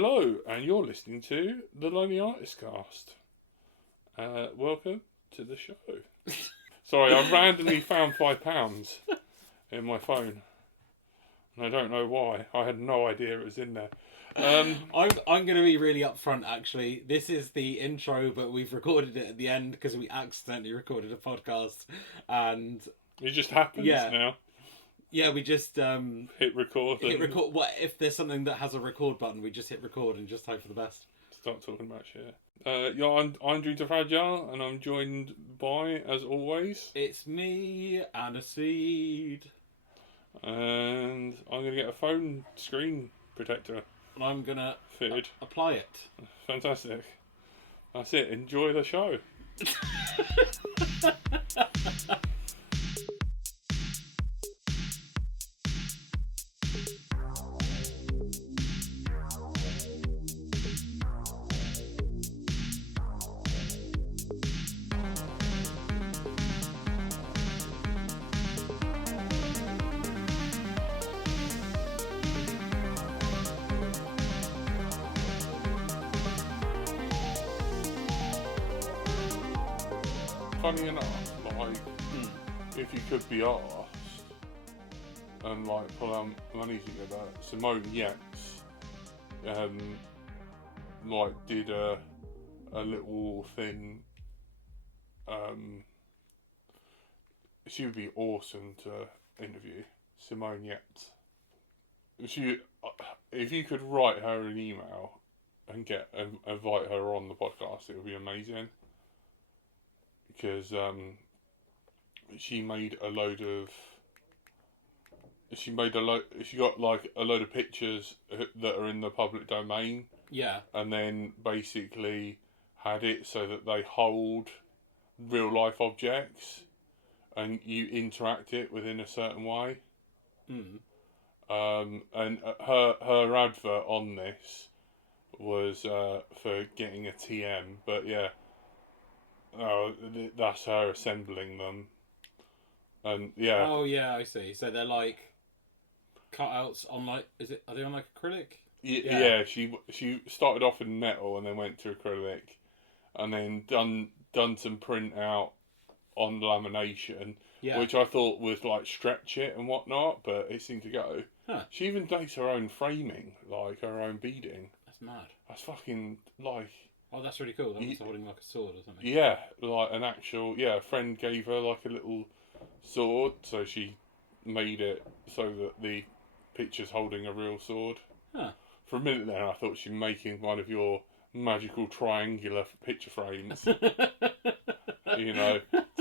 Hello, and you're listening to the Lonely Artist Cast. Welcome to the show. Sorry, I randomly found £5 in my phone, and I don't know why. I had no idea it was in there. I'm going to be really upfront, actually. This is the intro, but we've recorded it at the end because we accidentally recorded a podcast, and it just happens now. Yeah, we just hit record. What if there's something that has a record button? We just hit record and just hope for the best. Start talking about shit. I'm Drew Fragile, and I'm joined by, as always, it's me, Anaseed, and I'm gonna get a phone screen protector. And I'm gonna fitted. Apply it. Fantastic. That's it. Enjoy the show. Funny enough, if you could be asked and pull out money together, Simone Giertz did a little thing. She would be awesome to interview, Simone Giertz. If you could write her an email and invite her on the podcast, it would be amazing. Because she got a load of pictures that are in the public domain. Yeah. And then basically had it so that they hold real life objects and you interact it within a certain way. Mm. And her advert on this was for getting a TM, but yeah. Oh, that's her assembling them, and yeah. Oh yeah, I see. So they're like cutouts on are they on acrylic? Yeah. She started off in metal and then went to acrylic, and then done some print out on lamination, which I thought was stretch it and whatnot, but it seemed to go. Huh. She even does her own framing, her own beading. That's mad. That's fucking Oh, that's really cool. That was holding a sword or something. Yeah, an actual... Yeah, a friend gave her a little sword, so she made it so that the picture's holding a real sword. Huh. For a minute there, I thought she was making one of your magical triangular picture frames. To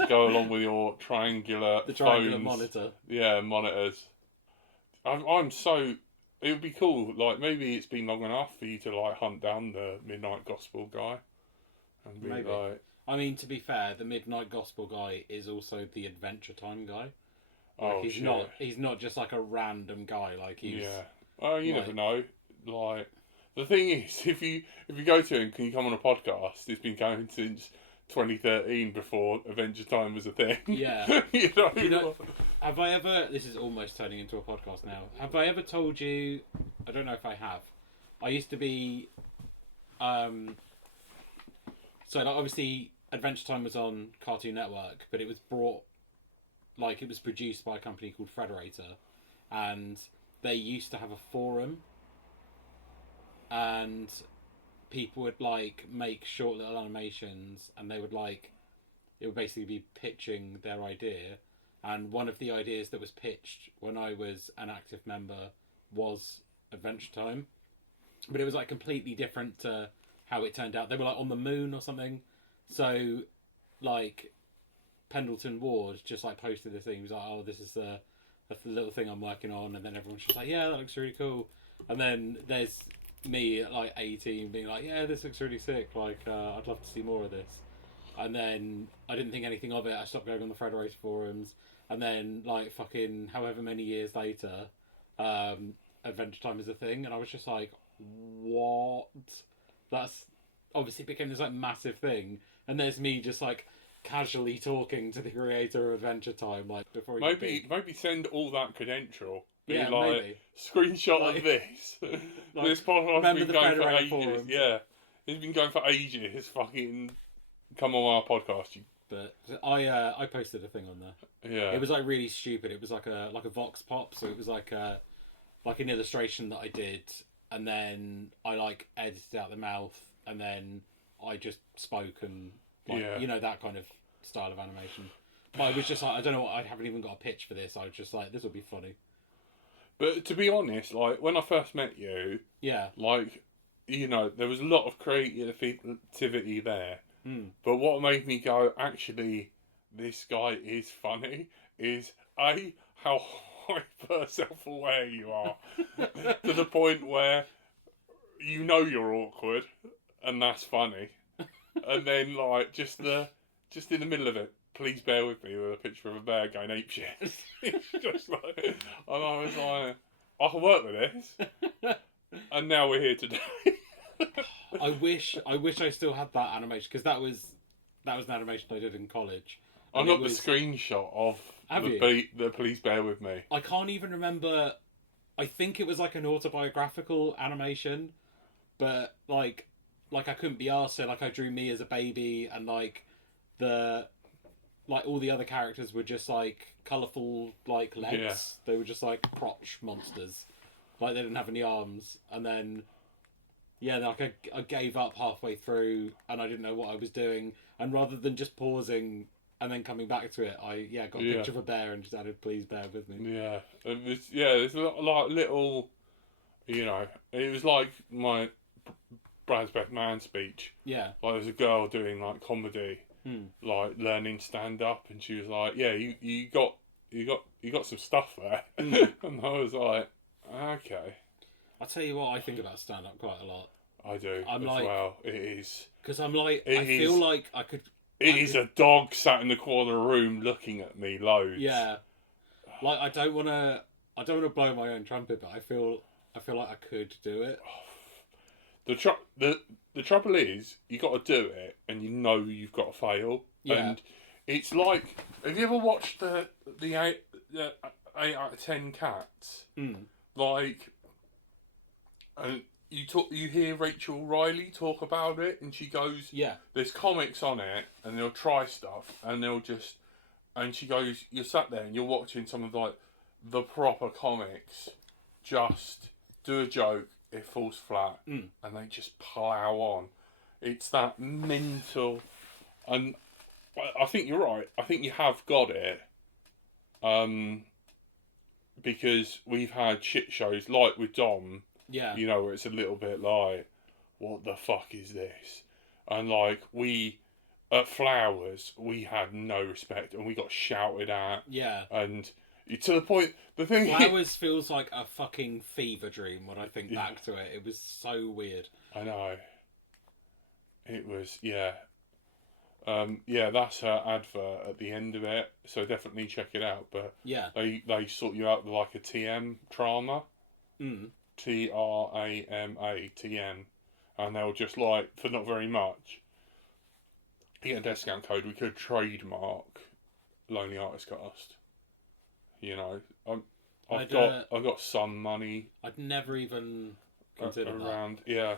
go along with your triangular The triangular phones. monitor. Yeah, monitors. I'm so... It would be cool, maybe it's been long enough for you to, hunt down the Midnight Gospel guy. And be maybe. I mean, to be fair, the Midnight Gospel guy is also the Adventure Time guy. He's not just a random guy, he's... Yeah. Oh, you never know. The thing is, if you go to him, can you come on a podcast? It's been going since 2013, before Adventure Time was a thing. Yeah. Have I ever... This is almost turning into a podcast now. Have I ever told you... I don't know if I have. I used to be... obviously, Adventure Time was on Cartoon Network, but it was brought... it was produced by a company called Frederator. And they used to have a forum. And people would, make short little animations, and they would, it would basically be pitching their idea. And one of the ideas that was pitched when I was an active member was Adventure Time. But it was, completely different to how it turned out. They were, on the moon or something. So, Pendleton Ward just, posted this thing. He was like, oh, this is the little thing I'm working on. And then everyone's just like, yeah, that looks really cool. And then there's me at, 18 being like, yeah, this looks really sick. I'd love to see more of this. And then I didn't think anything of it. I stopped going on the Frederator forums. And then, fucking however many years later, Adventure Time is a thing. And I was just like, what? That's obviously became this, massive thing. And there's me just, casually talking to the creator of Adventure Time, before... Maybe send all that credential Be Yeah, like, maybe. screenshot Like- of this. Like, This podcast has remember been the going for Federated ages. Forum? Yeah. It's been going for ages. Fucking come on our podcast. But I posted a thing on there. Yeah. It was like really stupid. It was like a vox pop, so it was like an illustration that I did, and then I like edited out the mouth, and then I just spoke and that kind of style of animation. But I was just like, I don't know, I haven't even got a pitch for this. I was just like, this will be funny. But to be honest, like when I first met you, Yeah. like there was a lot of creativity there. Mm. But what made me go, actually, this guy is funny, is how hyper self-aware you are to the point where you're awkward, and that's funny. And then like just in the middle of it, please bear with me with a picture of a bear going apeshit. It's just like, and I was like, I can work with this. And now we're here today. I wish I still had that animation, because that was an animation I did in college. I got the screenshot of the please bear with me. I can't even remember. I think it was like an autobiographical animation, but like I couldn't be arsed, so like I drew me as a baby, and like all the other characters were just like colourful like legs. Yeah. They were just like crotch monsters. Like they didn't have any arms, and then like I gave up halfway through, and I didn't know what I was doing, and rather than just pausing and then coming back to it, I got a picture of a bear and just added please bear with me. Yeah. There's a lot, like little, it was like my Brad's Best Man speech. Yeah. Like there's a girl doing like comedy, like learning stand up, and she was like, "Yeah, you got some stuff there," and I was like, "Okay." I'll tell you what, I think about stand up quite a lot. I do well. It is because I'm like I feel like I could. It is a dog sat in the corner of the room looking at me loads. Yeah, like I don't want to blow my own trumpet, but I feel like I could do it. The trouble is, you got to do it, and you've got to fail. Yeah. And it's like, have you ever watched the 8 out of 10 Cats? Like, and you hear Rachel Riley talk about it, and she goes, there's comics on it, and they'll try stuff, and and she goes, you're sat there and you're watching some of like the proper comics just do a joke, it falls flat, and they just plow on. It's that mental, and I think you're right. I think you have got it, because we've had shit shows like with Dom. Yeah. Where it's a little bit like, what the fuck is this? And like at Flowers, we had no respect, and we got shouted at. Yeah. And to the point, the thing Flowers feels like a fucking fever dream when I think back to it. It was so weird. I know. It was, that's her advert at the end of it, so definitely check it out. But they sort you out with like a TM trauma. TRAMATM, and they'll just like, for not very much, you get a discount code, we could trademark Lonely Artist Cast. I've got some money. I'd never even considered around. that. Yeah,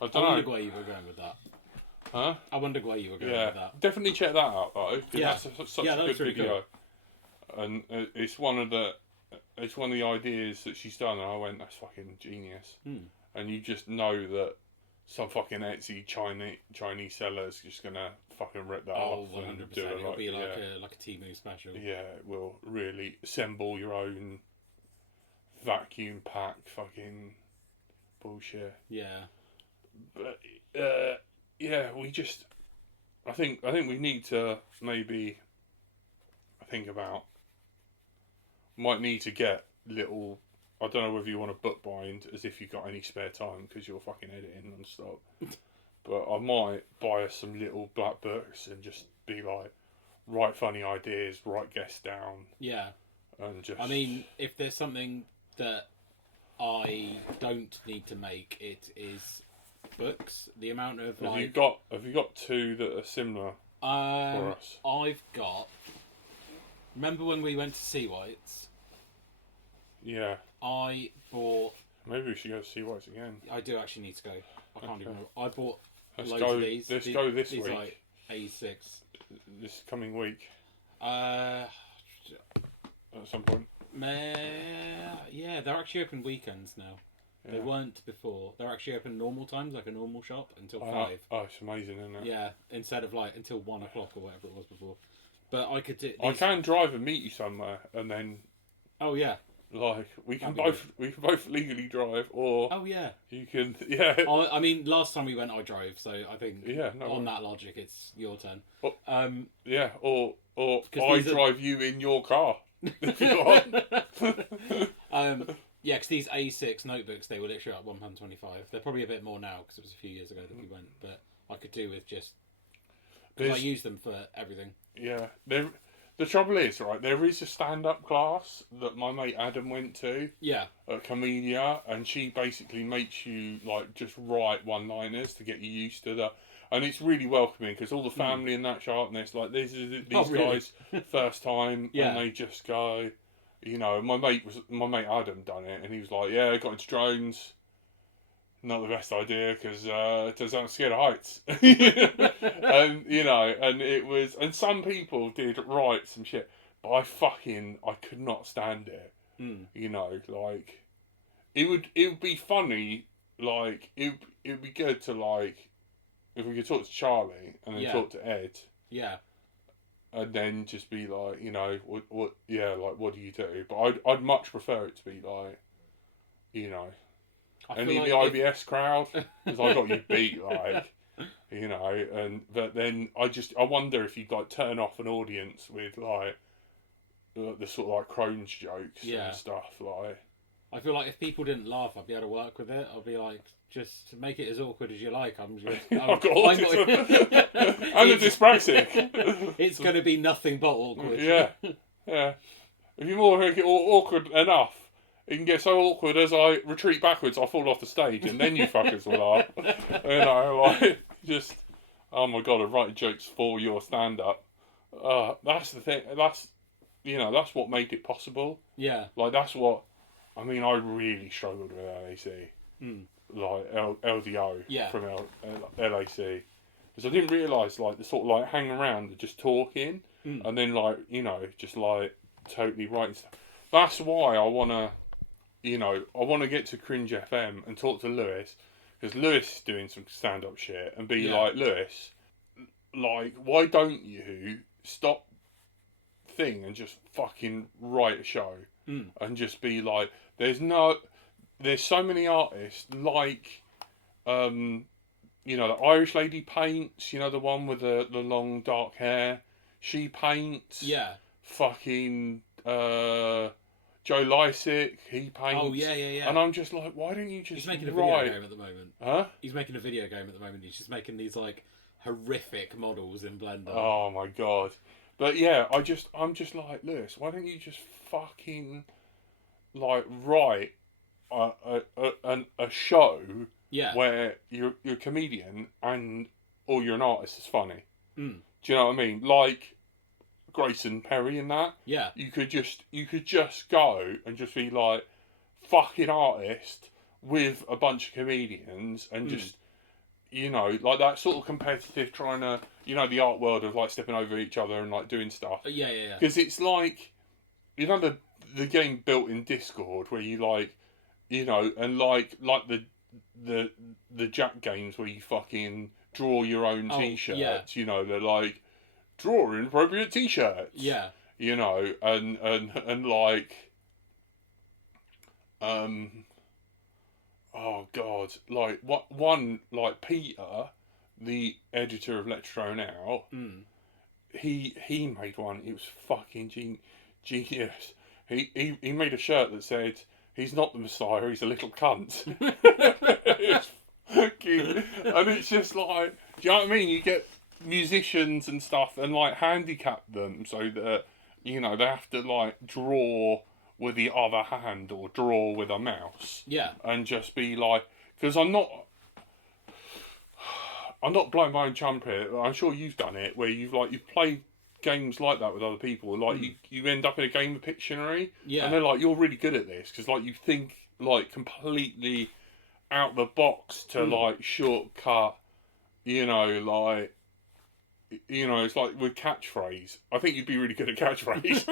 I don't know. wondered where you were going with that. Huh? I wondered where you were going with that. Definitely check that out though. That's such a good really video, cool. And it's one of the ideas that she's done, and I went, that's fucking genius. And you just know that some fucking Etsy Chinese seller's just gonna fucking rip that off. 100%. And do it It'll be like a Temu special. Yeah, it will really assemble your own vacuum pack fucking bullshit. Yeah. But we just, I think we need to maybe might need to get little, I don't know whether you want to bookbind as if you've got any spare time because you're fucking editing non-stop. But I might buy us some little black books and just be like, write funny ideas, write guests down. Yeah. And just... I mean, if there's something that I don't need to make, it is books. The amount of Have you got two that are similar for us? I've got... Remember when we went to Sea Whites? Yeah. I bought. Maybe we should go to see Whites again. I do actually need to go. I can't even remember. I bought Let's loads go. of these. Let's go this these week. Like A6. This coming week. Uh, At some point. yeah, they're actually open weekends now. Yeah. They weren't before. They're actually open normal times, like a normal shop, until 5. Oh, it's amazing, isn't it? Yeah, instead of like until 1 o'clock or whatever it was before. But I could do. I can drive and meet you somewhere, and then Oh yeah. like we can That'd both legally drive, or Oh yeah. you can I mean, last time we went, I drove, so I think on that logic, it's your turn. or Yeah, or I drive you in your car if you want. Yeah, because these A6 notebooks, they were literally at £1.25. They're probably a bit more now because it was a few years ago that we went, but I could do with just because I use them for everything. Yeah, the trouble is, right, there is a stand-up class that my mate Adam went to. Yeah. At Comedia, and she basically makes you like just write one-liners to get you used to the, and it's really welcoming because all the family in that shot, and it's like these guys first time, and they just go, you know. My mate Adam done it, and he was like, yeah, I got into drones. Not the best idea because I'm scared of heights, and you know, and it was, and some people did write some shit, but I could not stand it. You know, like it would be funny, like it would be good to like if we could talk to Charlie and then talk to Ed, and then just be like, you know, what do you do? But I'd much prefer it to be like, you know. And in the IBS crowd, because I got you beat, like, you know, but then I wonder if you like turn off an audience with like the sort of like Crohn's jokes and stuff, like. I feel like if people didn't laugh, I'd be able to work with it. I'd be like, just make it as awkward as you like. I've got autism. I'm a dyspraxic. It's going to be nothing but awkward. Yeah. If you make it awkward enough, it can get so awkward as I retreat backwards, I fall off the stage, and then you fuckers will laugh. You know, like, just, oh my god, I'm writing jokes for your stand-up. That's the thing, that's what made it possible. Yeah. Like, that's what, I mean, I really struggled with LAC. Like, LDO from LAC. Because I didn't realise, like, the sort of, like, hang around and just talking, and then, like, you know, just, like, totally writing stuff. That's why I want to, you know, I want to get to Cringe FM and talk to Lewis, because Lewis is doing some stand-up shit, and be like, Lewis, like, why don't you stop thing and just fucking write a show, and just be like, there's so many artists, like, you know, the Irish lady paints, you know, the one with the long dark hair, she paints. Yeah. Fucking Joe Lysick, he paints. Oh, yeah. And I'm just like, why don't you just He's making a video game at the moment. Huh? He's making a video game at the moment. He's just making these, like, horrific models in Blender. Oh, my God. But, yeah, I'm just like, Lewis, why don't you just fucking, like, write a show where you're a comedian or you're an artist that's funny. Do you know what I mean? Like Grayson Perry and that. Yeah. You could just go and just be like fucking artist with a bunch of comedians and just, you know, like that sort of competitive trying to, you know, the art world of like stepping over each other and like doing stuff. Yeah. Because it's like, you know, the game built in Discord where you like, you know, and like the Jack games where you fucking draw your own t-shirts, you know, they're like, draw inappropriate t-shirts. Yeah. You know, and like, oh God, like one, like Peter, the editor of Let's Throw Now, he made one, it was fucking genius. He made a shirt that said, he's not the Messiah, he's a little cunt. It's fucking, and it's just like, do you know what I mean? You get musicians and stuff and like handicap them so that, you know, they have to like draw with the other hand or draw with a mouse. Yeah. And just be like, because I'm not blowing my own trumpet. I'm sure you've done it where you've played games like that with other people. Like you end up in a game of Pictionary, Yeah. and they're like, you're really good at this because like you think like completely out the box to like shortcut. You know, like. You know, it's like with catchphrase. I think you'd be really good at catchphrase.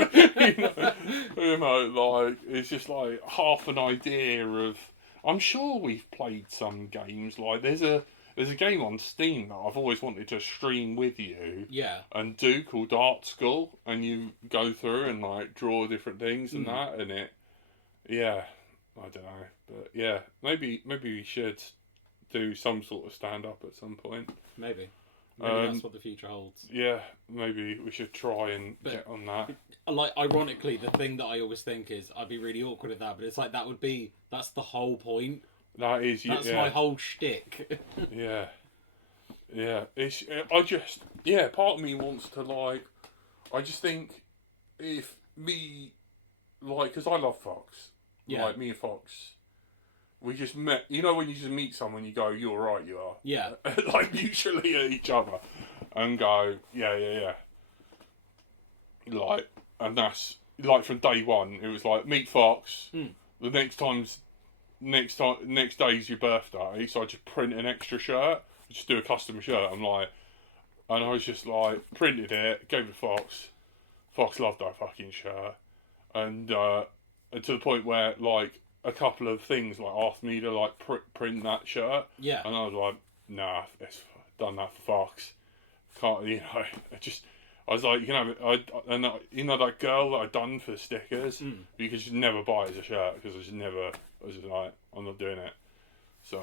you know, like it's just like half an idea of. I'm sure we've played some games. Like there's a game on Steam that I've always wanted to stream with you. Yeah. And do called Art School, and you go through and like draw different things and that, and it. Yeah, I don't know, but yeah, maybe we should do some sort of stand up at some point. Maybe that's what the future holds. Yeah, maybe we should try and get on that. Like, ironically, the thing that I always think is I'd be really awkward at that, but it's like that's the whole point. That's my whole shtick. Yeah. Part of me wants to like. I just think if me, like, because I love Fox. Yeah. Like me and Fox. We just met. You know when you just meet someone, you go, "You're right, you are." Yeah. Like mutually at each other, and go, "Yeah." Like, and that's like from day one. It was like meet Fox. The next day's your birthday, so I just print an extra shirt. Just do a custom shirt. I'm like, and I was just like printed it, gave it to Fox. Fox loved that fucking shirt, and to the point where like. A couple of things like asked me to like print that shirt, and I was like, nah, it's done that for Fox. Can't, you know? I was like, you can have it. You know that girl that I done for the stickers. You could just never buy it as a shirt because I was just like, I'm not doing it. So,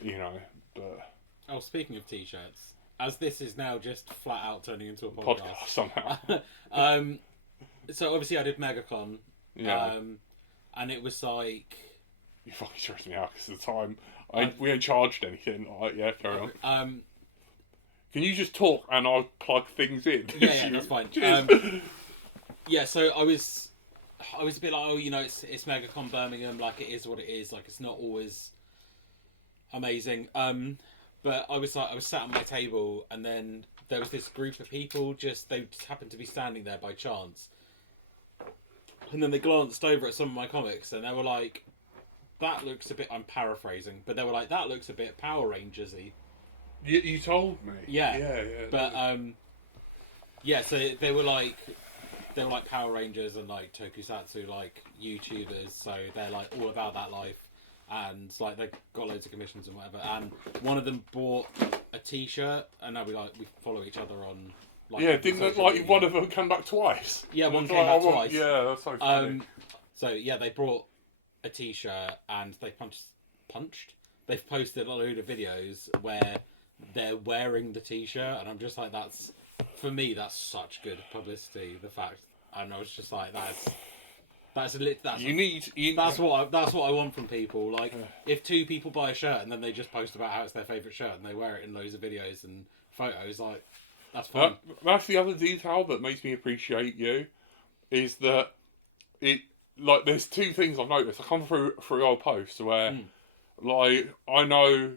you know, but. Oh, speaking of t-shirts, as this is now just flat out turning into a podcast somehow. So obviously I did MegaCon. Yeah. And it was like... You fucking stressed me out because of the time. We ain't charged anything. Like, yeah, carry on. Can you just talk and I'll plug things in? Yeah, that's fine. So I was a bit like, oh, you know, it's MegaCon Birmingham. Like, it is what it is. Like, it's not always amazing. But I was sat at my table, and then there was this group of people. They just happened to be standing there by chance. And then they glanced over at some of my comics, and they were like, that looks a bit... I'm paraphrasing, but they were like, that looks a bit Power Rangers-y. You told me. Yeah. But, so they were like Power Rangers and, like, tokusatsu, like, YouTubers, so they're, like, all about that life. And, like, they've got loads of commissions and whatever. And one of them bought a T-shirt, and now we follow each other on... Like, yeah, didn't one of them come back twice? Yeah, one came back twice. Yeah, that's so funny. So yeah, they brought a T-shirt and they punched. They've posted a load of videos where they're wearing the T-shirt, and I'm just like, that's such good publicity. The fact, and I was just like, that's what I want from people. Like, if two people buy a shirt and then they just post about how it's their favourite shirt and they wear it in loads of videos and photos, like. That's fine. That's the other detail that makes me appreciate you, is that there's two things I've noticed. I come through old posts where, like, I know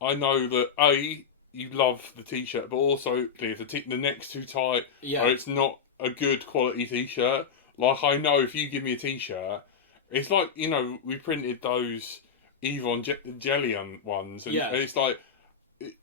that A, you love the T-shirt, but also if the next too tight, or it's not a good quality T-shirt. Like, I know if you give me a T-shirt, it's like, you know, we printed those Evangelion ones, and it's like.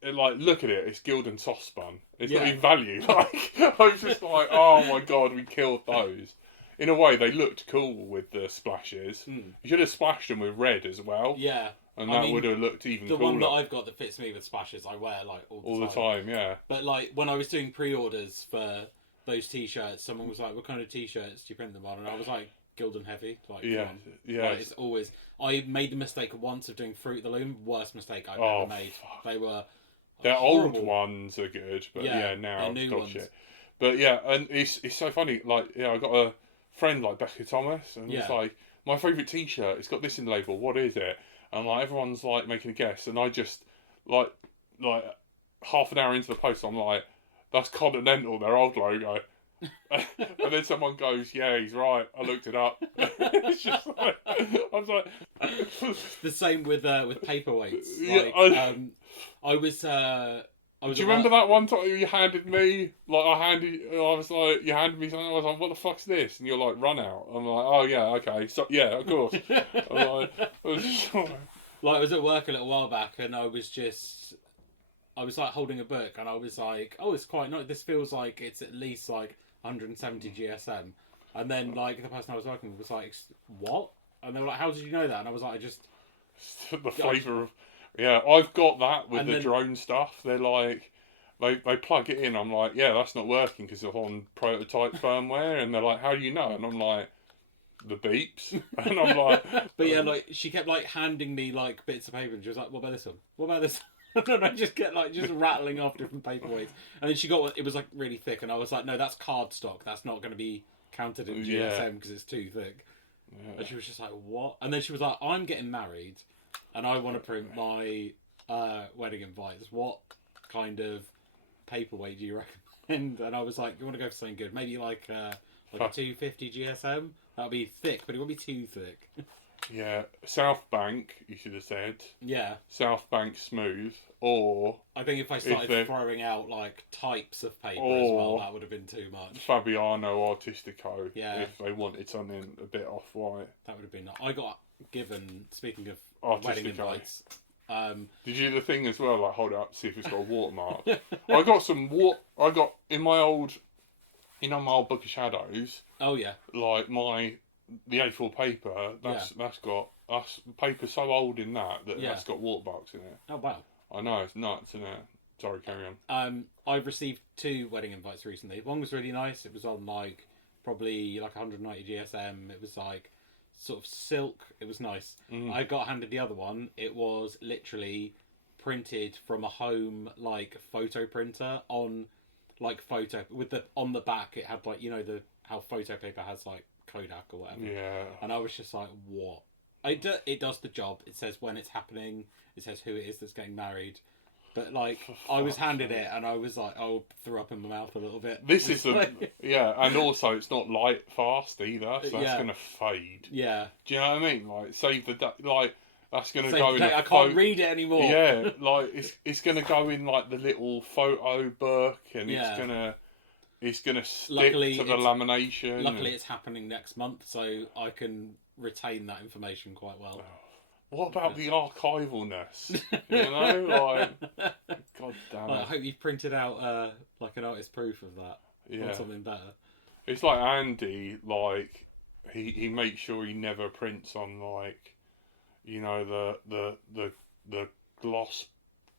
Like, look at it, it's Gildan soft spun. It's not even value. Like, I was just like, oh my god, we killed those. In a way, they looked cool with the splashes. You should have splashed them with red as well. Yeah. And that would have looked even cooler. The one that I've got that fits me with splashes, I wear, like, all the time. Yeah. But, like, when I was doing pre-orders for those T-shirts, someone was like, what kind of T-shirts do you print them on? And I was like, Gildan heavy. Like, yeah. Like, it's always... I made the mistake once of doing Fruit of the Loom. Worst mistake I've ever made. Fuck. They were... Their horrible. Old ones are good, but now new dog ones. shit. But yeah, and it's so funny. Like, I got a friend like Becca Thomas, and it's like, my favourite T-shirt. It's got this in the label. What is it? And like everyone's like making a guess, and I just like half an hour into the post, I'm like, that's Continental, their old logo. And then someone goes, yeah, he's right. I looked it up. It's just like, I was like, the same with paperweights. Yeah, I was was Do you remember that one time you handed me, you handed me something, I was like, what the fuck's this? And you're like, run out. I'm like, oh yeah, okay, so yeah, of course. I'm like, I was just like... Like, I was at work a little while back, and I was like holding a book, and I was like, oh, it's quite nice. This feels like it's at least like 170 GSM. And then like the person I was working with was like, what? And they were like, how did you know that? And I was like, I just... the flavour of... Yeah, I've got that with the then... drone stuff. They're like... They plug it in, I'm like, yeah, that's not working because it's on prototype firmware. And they're like, how do you know? And I'm like, the beeps. And I'm like... But yeah, like, she kept like handing me like bits of paper, and she was like, what about this one? What about this? And I just kept like just rattling off different paperweights. And then she got one, it was like really thick, and I was like, no, that's cardstock. That's not going to be counted in GSM because it's too thick. Yeah. And she was just like, what? And then she was like, I'm getting married and I want to print my wedding invites. What kind of paperweight do you recommend? And I was like, you want to go for something good? Maybe like a 250 GSM? That would be thick, but it won't be too thick. Yeah, South Bank, you should have said. Yeah. South Bank Smooth, or... I think if I started throwing out, like, types of paper as well, that would have been too much. Fabiano Artistico, yeah. If they wanted something a bit off-white. That would have been... I got given, speaking of Artistico. Wedding invites... Did you do the thing as well, like, hold it up, see if it's got a watermark? I got some I got, in my old Book of Shadows... Oh, yeah. Like, the A4 paper, that's paper so old in that's got watermarks in it. Oh wow! I know, it's nuts, isn't it? Sorry, carry on. I've received 2 wedding invites recently. One was really nice. It was on like probably like 190 GSM. It was like sort of silk. It was nice. I got handed the other one. It was literally printed from a home like photo printer on like photo with on the back. It had like how photo paper has like Kodak or whatever. Yeah. And I was just like, what? It does the job. It says when it's happening. It says who it is that's getting married. But like, I was handed it and I was like, threw up in my mouth a little bit. This is and also it's not light fast either, so that's gonna fade. Yeah. Do you know what I mean? Like, save the day. Like, that's gonna go in. I can't read it anymore. Yeah, like it's gonna go in like the little photo book, and it's gonna stick to the lamination. Luckily, it's happening next month, so I can retain that information quite well. What about the archivalness? Like, god damn it. I hope you've printed out like an artist proof of that. Yeah. Or something better. It's like Andy, like, he makes sure he never prints on, like, the gloss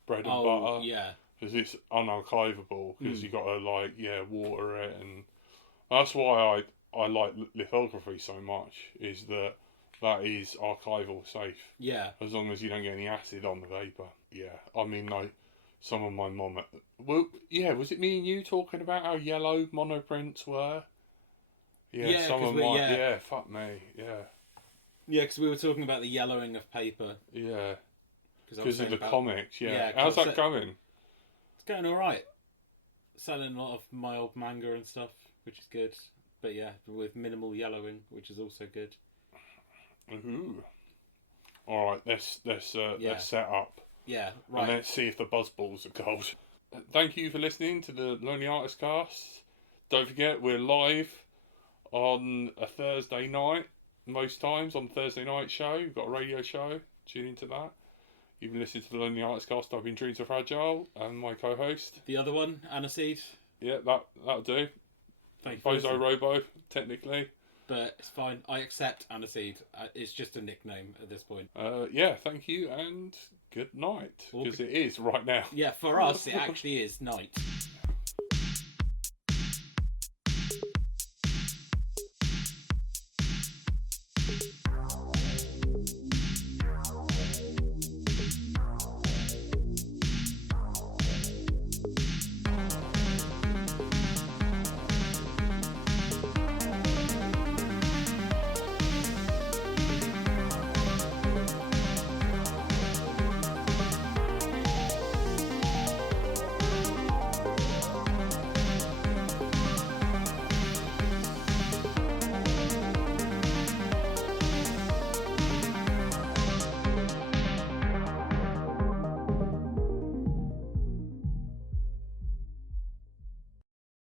bread and butter. Yeah. Because it's unarchivable, because you got to, water it, and that's why I like lithography so much, is that is archival safe. Yeah. As long as you don't get any acid on the paper. Yeah. I mean, like, some of my mum... Well, yeah, was it me and you talking about how yellow monoprints were? Yeah, some of my... Yeah, fuck me, yeah. Yeah, because we were talking about the yellowing of paper. Yeah. Because of the comics, yeah. How's that going? It's going alright. Selling a lot of my old manga and stuff, which is good. But yeah, with minimal yellowing, which is also good. Ooh. Alright, let's set up. Yeah, right. And let's see if the buzzballs are gold. Thank you for listening to the Lonely Artist Cast. Don't forget, we're live on a Thursday night, most times on Thursday night show. We've got a radio show. Tune into that. You've been listening to the Lonely Artist Cast. I've been Dreams Are Fragile, and my co-host. The other one, Anaseed. Yeah, that'll do. Thank you. Bozo Robo, technically. But it's fine. I accept Anaseed. It's just a nickname at this point. Yeah, thank you, and good night. Because it is right now. Yeah, for us, it actually is night.